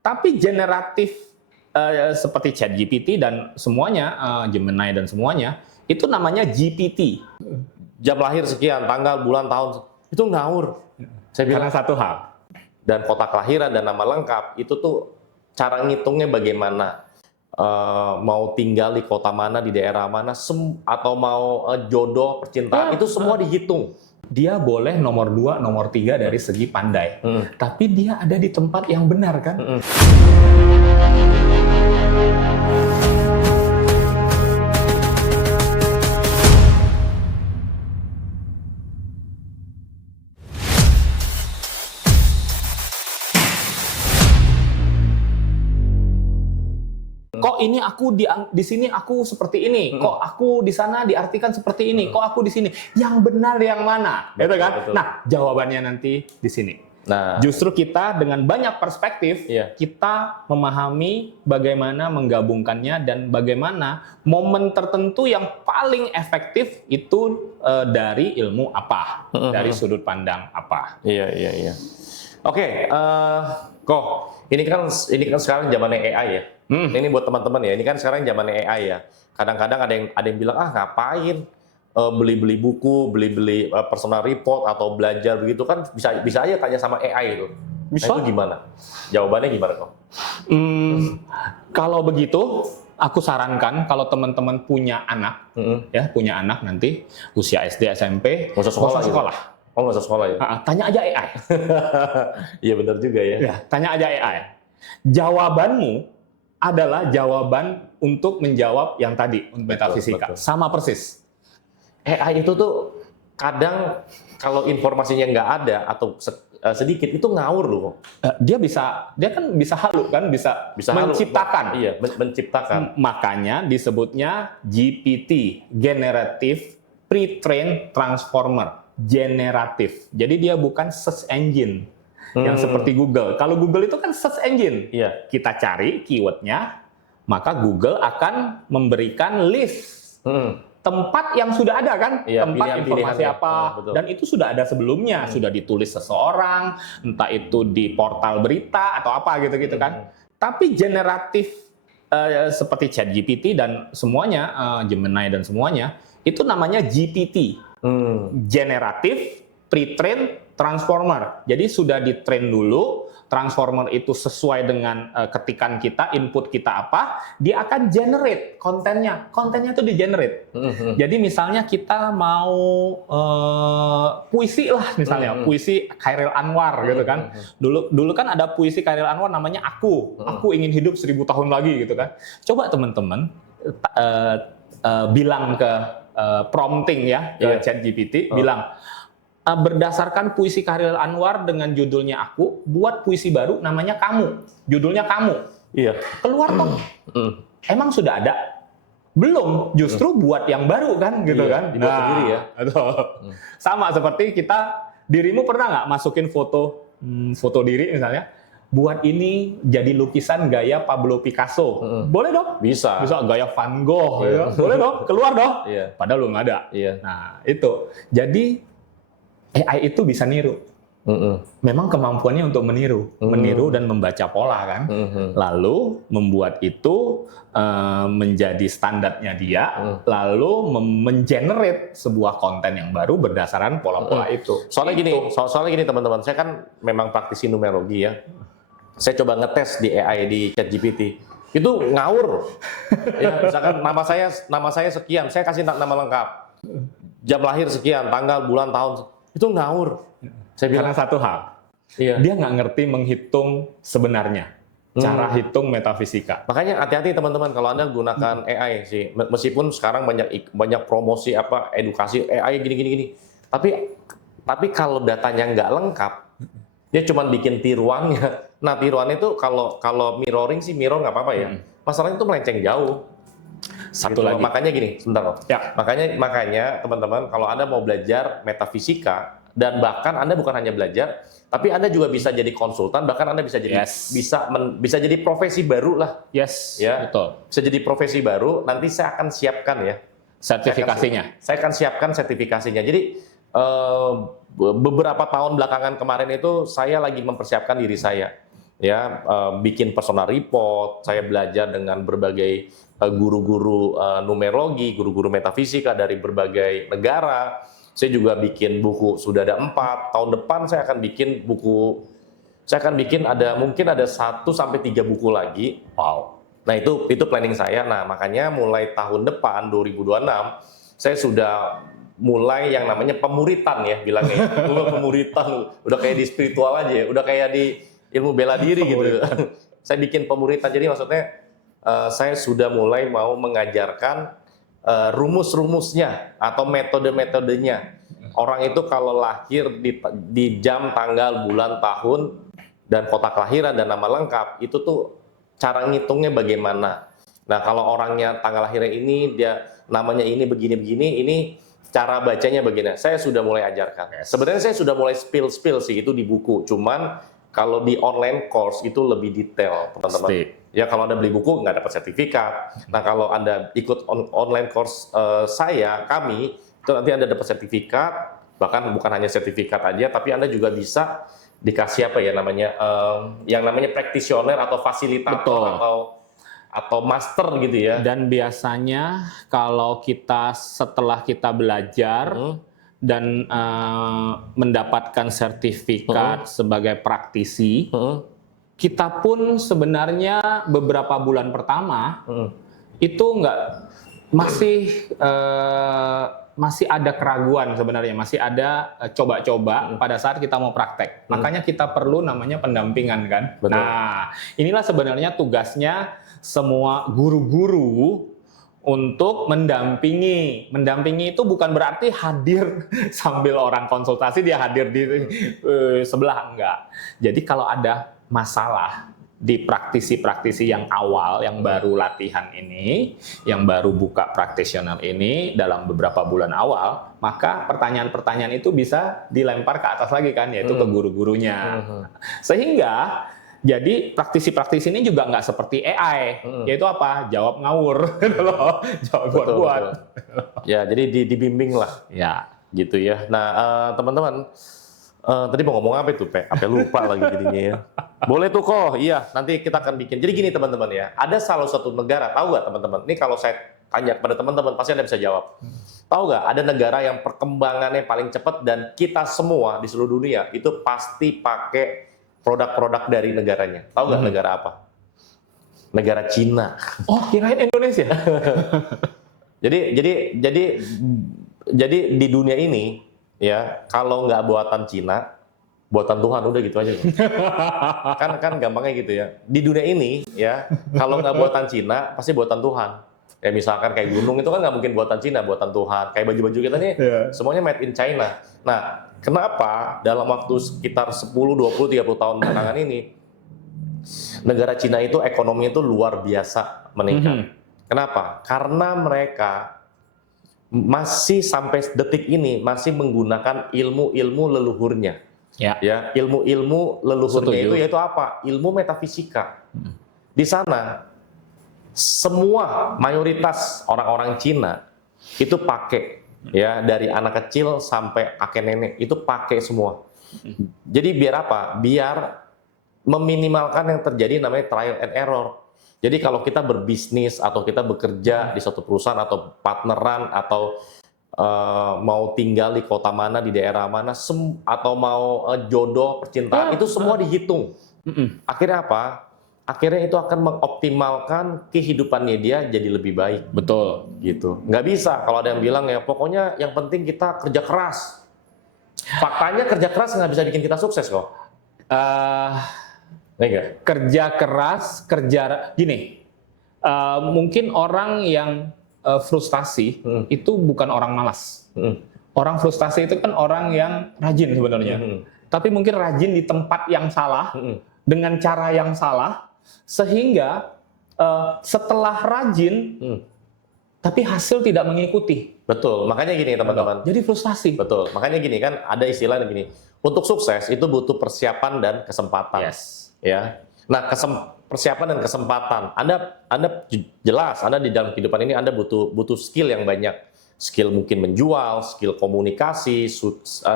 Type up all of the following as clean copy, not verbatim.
Tapi generatif seperti ChatGPT dan semuanya, Gemini dan semuanya, itu namanya GPT. Jam lahir sekian, tanggal, bulan, tahun, itu ngawur. Saya bilang Karena satu hal. dan kota kelahiran dan nama lengkap itu tuh cara ngitungnya bagaimana. Mau tinggal di kota mana, di daerah mana, atau mau jodoh, percintaan, itu semua dihitung. Dia boleh nomor 2, nomor 3 dari segi pandai. Tapi dia ada di tempat yang benar kan? Kok ini aku di sini aku seperti ini, kok aku di sana diartikan seperti ini, kok aku di sini. Yang benar yang mana? Gitu kan? Betul. Nah, jawabannya nanti di sini. Nah, Justru kita dengan banyak perspektif, kita memahami bagaimana menggabungkannya dan bagaimana momen tertentu yang paling efektif itu dari ilmu apa, dari sudut pandang apa. Iya. Oke, kok ini kan sekarang zamannya AI ya. Ini buat teman-teman ya. Ini kan sekarang zamannya AI ya. Kadang-kadang ada yang bilang ngapain beli-beli buku, beli-beli personal report atau belajar begitu kan bisa aja tanya sama AI itu. Bisa. Nah, itu gimana? Jawabannya gimana kok? Kalau begitu, aku sarankan kalau teman-teman punya anak, punya anak nanti usia SD, SMP, Nggak usah sekolah. Oh, nggak usah sekolah ya? Tanya aja AI. Iya benar juga ya. Tanya aja AI. Jawabanmu adalah jawaban untuk menjawab yang tadi, metafisika. Betul. Sama persis. AI itu tuh kadang kalau informasinya nggak ada atau sedikit itu ngawur loh. Dia kan bisa halu kan, bisa menciptakan. Iya, menciptakan. Makanya disebutnya GPT, Generative Pre-trained Transformer. Generatif. Jadi dia bukan search engine yang seperti Google. Kalau Google itu kan search engine. Iya. Kita cari keywordnya, maka Google akan memberikan list tempat yang sudah ada kan, tempat informasi apa, dan itu sudah ada sebelumnya, sudah ditulis seseorang, entah itu di portal berita atau apa gitu kan. Tapi generatif seperti ChatGPT dan semuanya, Gemini dan semuanya, itu namanya GPT. Generatif pre-trained transformer. Jadi sudah di-train dulu, transformer itu sesuai dengan ketikan kita, input kita apa, dia akan generate kontennya. Kontennya itu di-generate. Jadi misalnya kita mau puisi lah misalnya, puisi Chairil Anwar gitu kan. Dulu kan ada puisi Chairil Anwar namanya Aku ingin hidup 1000 tahun lagi gitu kan. Coba teman-teman bilang ke prompting ya, ke ChatGPT, bilang berdasarkan puisi Chairil Anwar dengan judulnya Aku, buat puisi baru namanya Kamu, judulnya Kamu. Iya. Keluar dong. Emang sudah ada? Belum, justru buat yang baru kan, gitu kan? Dibuat sendiri ya. Sama seperti dirimu pernah nggak masukin foto diri misalnya? Buat ini jadi lukisan gaya Pablo Picasso. Boleh dong? Bisa gaya Van Gogh. Boleh dong? Keluar dong? Padahal belum ada. Iya. Nah, itu. Jadi, AI itu bisa niru. Memang kemampuannya untuk meniru dan membaca pola kan. Lalu membuat itu menjadi standarnya dia, lalu mengenerate sebuah konten yang baru berdasarkan pola-pola itu. Soalnya gini teman-teman, saya kan memang praktisi numerologi ya. Saya coba ngetes di AI di ChatGPT. Itu ngawur. Ya, misalkan nama saya sekian, saya kasih nama lengkap. Jam lahir sekian, tanggal, bulan, tahun. Itu ngawur. Saya bilang karena satu hal. Dia nggak ngerti menghitung sebenarnya. Cara hitung metafisika. Makanya hati-hati teman-teman kalau Anda gunakan AI sih. Meskipun sekarang banyak promosi edukasi AI gini. Tapi kalau datanya nggak lengkap, dia cuma bikin tiruannya. Nah, tiruannya itu kalau mirroring sih mirror nggak apa-apa ya. Masalahnya itu melenceng jauh. Satu lagi. Makanya gini, sebentar kok. Ya. Makanya teman-teman kalau Anda mau belajar metafisika dan bahkan Anda bukan hanya belajar, tapi Anda juga bisa jadi konsultan, bahkan Anda bisa jadi bisa jadi profesi baru lah. Betul. Bisa jadi profesi baru. Nanti saya akan siapkan ya sertifikasinya. Saya akan siapkan sertifikasinya. Jadi beberapa tahun belakangan kemarin itu saya lagi mempersiapkan diri saya. ya, bikin personal report, saya belajar dengan berbagai guru-guru numerologi, guru-guru metafisika dari berbagai negara. Saya juga bikin buku, sudah ada 4. Tahun depan saya akan bikin buku, mungkin ada 1-3 buku lagi. Wow. Nah itu planning saya. Nah makanya mulai tahun depan 2026 saya sudah mulai yang namanya pemuritan ya bilangnya. Pemuritan, udah kayak di spiritual aja ya, udah kayak di ilmu bela diri gitu. Saya bikin pemuritan, jadi maksudnya saya sudah mulai mau mengajarkan rumus-rumusnya atau metode-metodenya. Orang itu kalau lahir di jam, tanggal, bulan, tahun, dan kota kelahiran dan nama lengkap, itu tuh cara ngitungnya bagaimana. Nah kalau orangnya tanggal lahirnya ini, dia namanya ini begini-begini, ini cara bacanya begini. Saya sudah mulai ajarkan. Sebenarnya saya sudah mulai spill sih itu di buku. Cuman kalau di online course itu lebih detail, teman-teman. Ya kalau Anda beli buku nggak dapat sertifikat. Nah kalau Anda ikut online course kami, itu nanti Anda dapat sertifikat. Bahkan bukan hanya sertifikat aja, tapi Anda juga bisa dikasih apa ya namanya, yang namanya practitioner atau fasilitator atau master gitu ya. Dan biasanya kalau setelah kita belajar dan mendapatkan sertifikat sebagai praktisi, kita pun sebenarnya beberapa bulan pertama itu masih ada keraguan sebenarnya, masih ada coba-coba pada saat kita mau praktek. Makanya kita perlu namanya pendampingan kan. Betul. Nah, inilah sebenarnya tugasnya semua guru-guru untuk mendampingi. Mendampingi itu bukan berarti hadir sambil orang konsultasi dia hadir di sebelah, enggak. Jadi kalau ada masalah di praktisi-praktisi yang awal, yang baru latihan ini, yang baru buka practitioner ini dalam beberapa bulan awal, maka pertanyaan-pertanyaan itu bisa dilempar ke atas lagi kan, yaitu ke guru-gurunya. Sehingga jadi praktisi-praktisi ini juga nggak seperti AI, yaitu apa? Jawab ngawur, jawab buat-buat. Ya, jadi dibimbing lah, ya, gitu ya. Nah, teman-teman, tadi mau ngomong apa itu, Pe? Apa lupa lagi jadinya ya. Boleh tuh kok, iya. Nanti kita akan bikin. Jadi gini teman-teman ya, ada salah satu negara, tahu nggak teman-teman? Ini kalau saya tanya kepada teman-teman, pasti Anda bisa jawab. Tahu nggak? Ada negara yang perkembangannya paling cepat dan kita semua di seluruh dunia itu pasti pakai produk-produk dari negaranya. Tahu nggak negara apa? Negara Cina. Oh, kirain Indonesia. Jadi di dunia ini ya, kalau nggak buatan Cina, buatan Tuhan, udah gitu aja. kan gampangnya gitu ya. Di dunia ini ya, kalau nggak buatan Cina, pasti buatan Tuhan. Ya misalkan kayak gunung itu kan nggak mungkin buatan Cina, buatan Tuhan. Kayak baju-baju kita nih, semuanya made in China. Nah, kenapa dalam waktu sekitar 10, 20, 30 tahun belakangan ini, negara Cina itu ekonominya itu luar biasa meningkat. Kenapa? Karena mereka masih sampai detik ini masih menggunakan ilmu-ilmu leluhurnya. Ya, ilmu-ilmu leluhurnya itu yaitu apa? Ilmu metafisika. Di sana semua mayoritas orang-orang Cina itu pakai, ya, dari anak kecil sampai kakek nenek itu pakai semua. Jadi biar apa? Biar meminimalkan yang terjadi namanya trial and error. Jadi kalau kita berbisnis atau kita bekerja di suatu perusahaan atau partneran atau mau tinggal di kota mana, di daerah mana, atau mau jodoh, percintaan, itu semua dihitung. Akhirnya apa? Akhirnya itu akan mengoptimalkan kehidupannya dia jadi lebih baik. Betul. Gitu. Nggak bisa kalau ada yang bilang ya pokoknya yang penting kita kerja keras. Faktanya kerja keras nggak bisa bikin kita sukses kok. Kerja keras, gini. Mungkin orang yang frustasi itu bukan orang malas. Orang frustasi itu kan orang yang rajin sebenarnya. Tapi mungkin rajin di tempat yang salah, dengan cara yang salah, sehingga setelah rajin, tapi hasil tidak mengikuti. Betul, makanya gini teman-teman. Jadi frustasi. Betul, makanya gini kan ada istilah gini. Untuk sukses itu butuh persiapan dan kesempatan. Ya. Nah, persiapan dan kesempatan. Anda jelas, Anda di dalam kehidupan ini Anda butuh skill yang banyak. Skill mungkin menjual, skill komunikasi,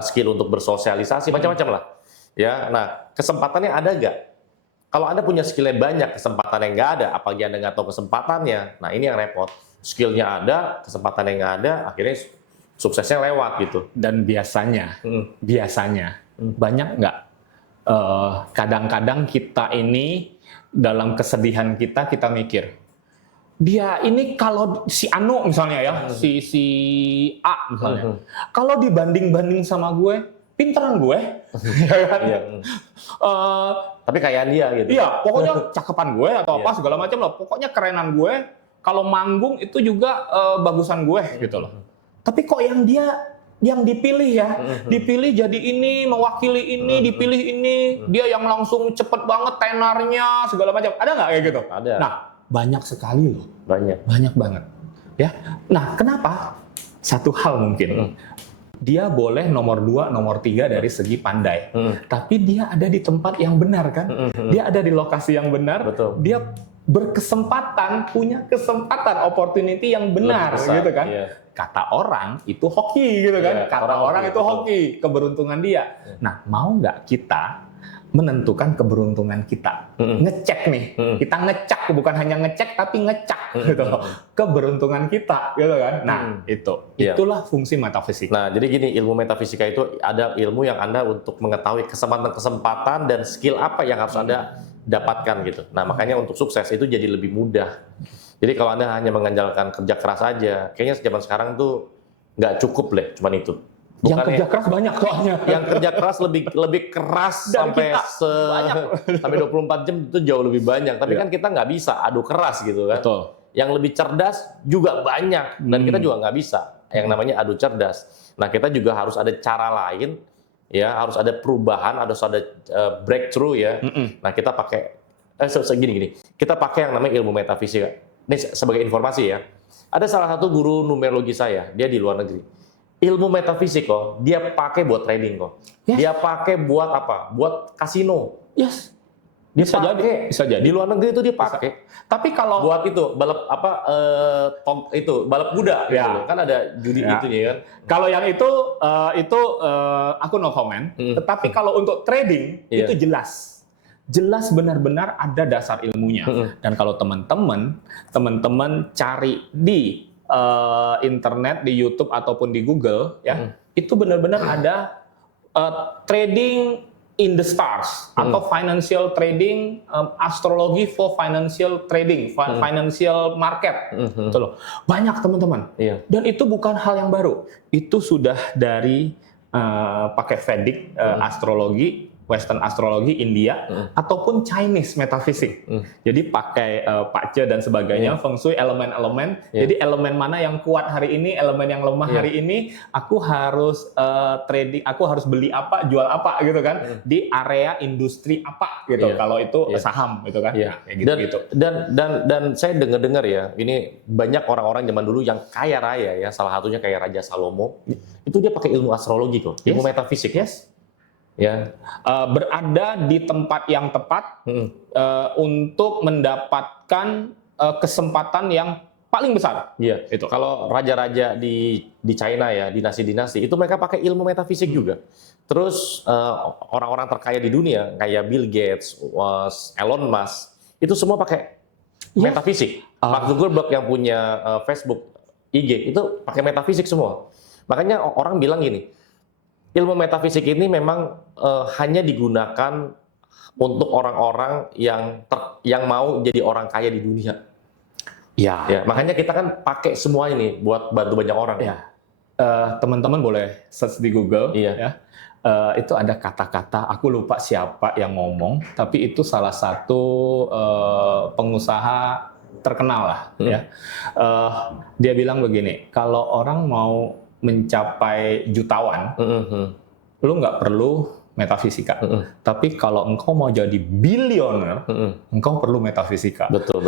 skill untuk bersosialisasi, macam-macam lah. Ya. Nah, kesempatannya ada nggak? Kalau Anda punya skillnya banyak, kesempatannya nggak ada, apalagi Anda nggak tahu kesempatannya, nah ini yang repot. Skillnya ada, kesempatannya nggak ada, akhirnya suksesnya lewat gitu. Dan biasanya banyak nggak kadang-kadang kita ini dalam kesedihan kita mikir, dia ini kalau si Anu misalnya ya, si A misalnya, kalau dibanding-banding sama gue, pinteran gue, ya kan? Tapi kayak dia gitu. Iya, pokoknya cakepan gue atau apa segala macam loh. Pokoknya kerenan gue. Kalau manggung itu juga bagusan gue gitu loh. Tapi kok yang dipilih ya, dipilih jadi ini, mewakili ini, dipilih ini, dia yang langsung cepet banget tenarnya segala macam. Ada nggak kayak gitu? Ada. Nah, banyak sekali loh. Banyak banget. Ya. Nah, kenapa? Satu hal mungkin. Dia boleh nomor 2, nomor 3 dari segi pandai. Tapi dia ada di tempat yang benar kan? Dia ada di lokasi yang benar. Betul. Dia berkesempatan, punya kesempatan, opportunity yang benar gitu kan. Iya. Kata orang itu hoki gitu kan. Kata orang itu hoki, keberuntungan dia. Nah, mau nggak kita menentukan keberuntungan kita? Ngecek nih. Kita ngecek, bukan hanya ngecek tapi ngecek gitu. Keberuntungan kita gitu kan. Nah, itulah fungsi metafisika. Nah, jadi gini, ilmu metafisika itu ada ilmu yang Anda untuk mengetahui kesempatan-kesempatan dan skill apa yang harus Anda dapatkan gitu. Nah, makanya untuk sukses itu jadi lebih mudah. Jadi kalau Anda hanya mengandalkan kerja keras aja, kayaknya zaman sekarang tuh nggak cukup deh, cuman itu. Yang kerja keras banyak soalnya. Yang kerja keras lebih keras sampai sampai 24 jam itu jauh lebih banyak. Tapi kan kita nggak bisa adu keras gitu kan. Betul. Yang lebih cerdas juga banyak dan kita juga nggak bisa yang namanya adu cerdas. Nah, kita juga harus ada cara lain, ya harus ada perubahan, harus ada breakthrough ya. Nah, kita pakai gini. Kita pakai yang namanya ilmu metafisika. Ini sebagai informasi ya. Ada salah satu guru numerologi saya, dia di luar negeri. Ilmu metafisik kok, dia pakai buat trading kok. Yes. Dia pakai buat apa? Buat kasino. Yes. Bisa jadi. Di luar negeri itu dia pakai. Tapi kalau buat itu balap balap kuda gitu loh. Kan ada judi itunya kan. Kalau yang itu aku no comment. Tetapi kalau untuk trading itu jelas. Jelas benar-benar ada dasar ilmunya. Dan kalau teman-teman cari di internet, di YouTube ataupun di Google ya, itu benar-benar ada trading in the stars atau financial trading, astrologi for financial trading, financial market. Gitu loh. Banyak teman-teman. Dan itu bukan hal yang baru. Itu sudah dari pakai Vedic astrologi, Western astrologi India ataupun Chinese metafisik. Jadi pakai pace dan sebagainya, feng shui, elemen-elemen. Jadi elemen mana yang kuat hari ini, elemen yang lemah hari ini, aku harus trading, aku harus beli apa, jual apa gitu kan, di area industri apa gitu. Kalau itu saham gitu kan. Nah, kayak gitu. Dan saya dengar ya, ini banyak orang-orang zaman dulu yang kaya raya ya, salah satunya kayak Raja Salomo. Itu dia pakai ilmu astrologi kok, ilmu metafisik. Ya, berada di tempat yang tepat untuk mendapatkan kesempatan yang paling besar. Iya, itu. Kalau raja-raja di China ya, dinasti-dinasti itu mereka pakai ilmu metafisik juga. Terus orang-orang terkaya di dunia kayak Bill Gates, Elon Musk itu semua pakai metafisik. Mark Zuckerberg yang punya Facebook, IG itu pakai metafisik semua. Makanya orang bilang gini, ilmu metafisik ini memang hanya digunakan untuk orang-orang yang mau jadi orang kaya di dunia. Ya, makanya kita kan pakai semua ini buat bantu banyak orang. Teman-teman boleh search di Google. Ya. Itu ada kata-kata, aku lupa siapa yang ngomong, tapi itu salah satu pengusaha terkenal lah. Ya. Dia bilang begini, kalau orang mau mencapai jutawan, lu nggak perlu metafisika. Tapi kalau engkau mau jadi bilioner, engkau perlu metafisika. Betul.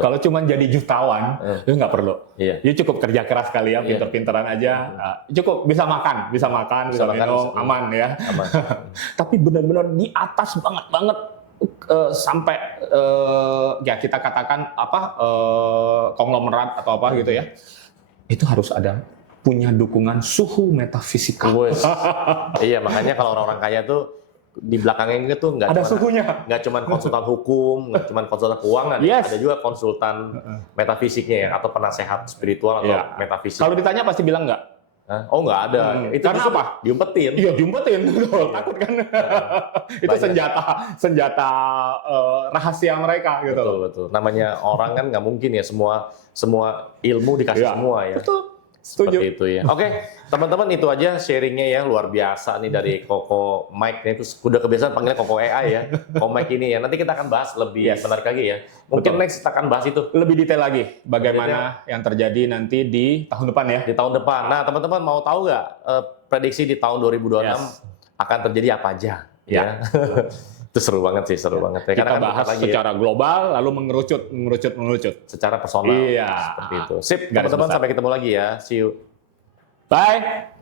Kalau cuma jadi jutawan, lu nggak perlu. Ya cukup kerja keras kali ya, pinter-pinteran aja. Cukup bisa makan, bisa minum, aman ya. Aman. Tapi benar-benar di atas banget sampai ya kita katakan konglomerat atau apa gitu ya. Itu harus ada punya dukungan suhu metafisika. Iya, makanya kalau orang-orang kaya tuh di belakangnya itu ada suhunya. Nggak cuma konsultan hukum, nggak cuma konsultan keuangan, Yes. ada juga konsultan metafisiknya ya, atau penasehat spiritual atau metafisik. Kalau ditanya pasti bilang nggak. Oh nggak ada. Itu karena apa? Diumpetin. Iya diumpetin, takut kan. Itu senjata rahasia mereka gitu. Betul. Namanya orang kan nggak mungkin ya semua ilmu dikasih semua ya. Betul. Setuju. Seperti itu ya. Oke, teman-teman itu aja sharingnya ya, luar biasa nih dari Koko Mike nih. Terus udah kebiasaan panggilnya Koko AI ya, Koko Mike ini ya. Nanti kita akan bahas lebih menarik lagi ya. Mungkin next kita akan bahas itu lebih detail lagi bagaimana yang terjadi nanti di tahun depan ya. di tahun depan. Nah, teman-teman mau tahu nggak prediksi di tahun 2026 akan terjadi apa aja? Ya. Itu seru banget sih, seru banget. Kita kan bahas secara global, lalu mengerucut. Secara personal. Iya. Seperti itu. Sip, teman-teman sampai ketemu lagi ya. See you. Bye.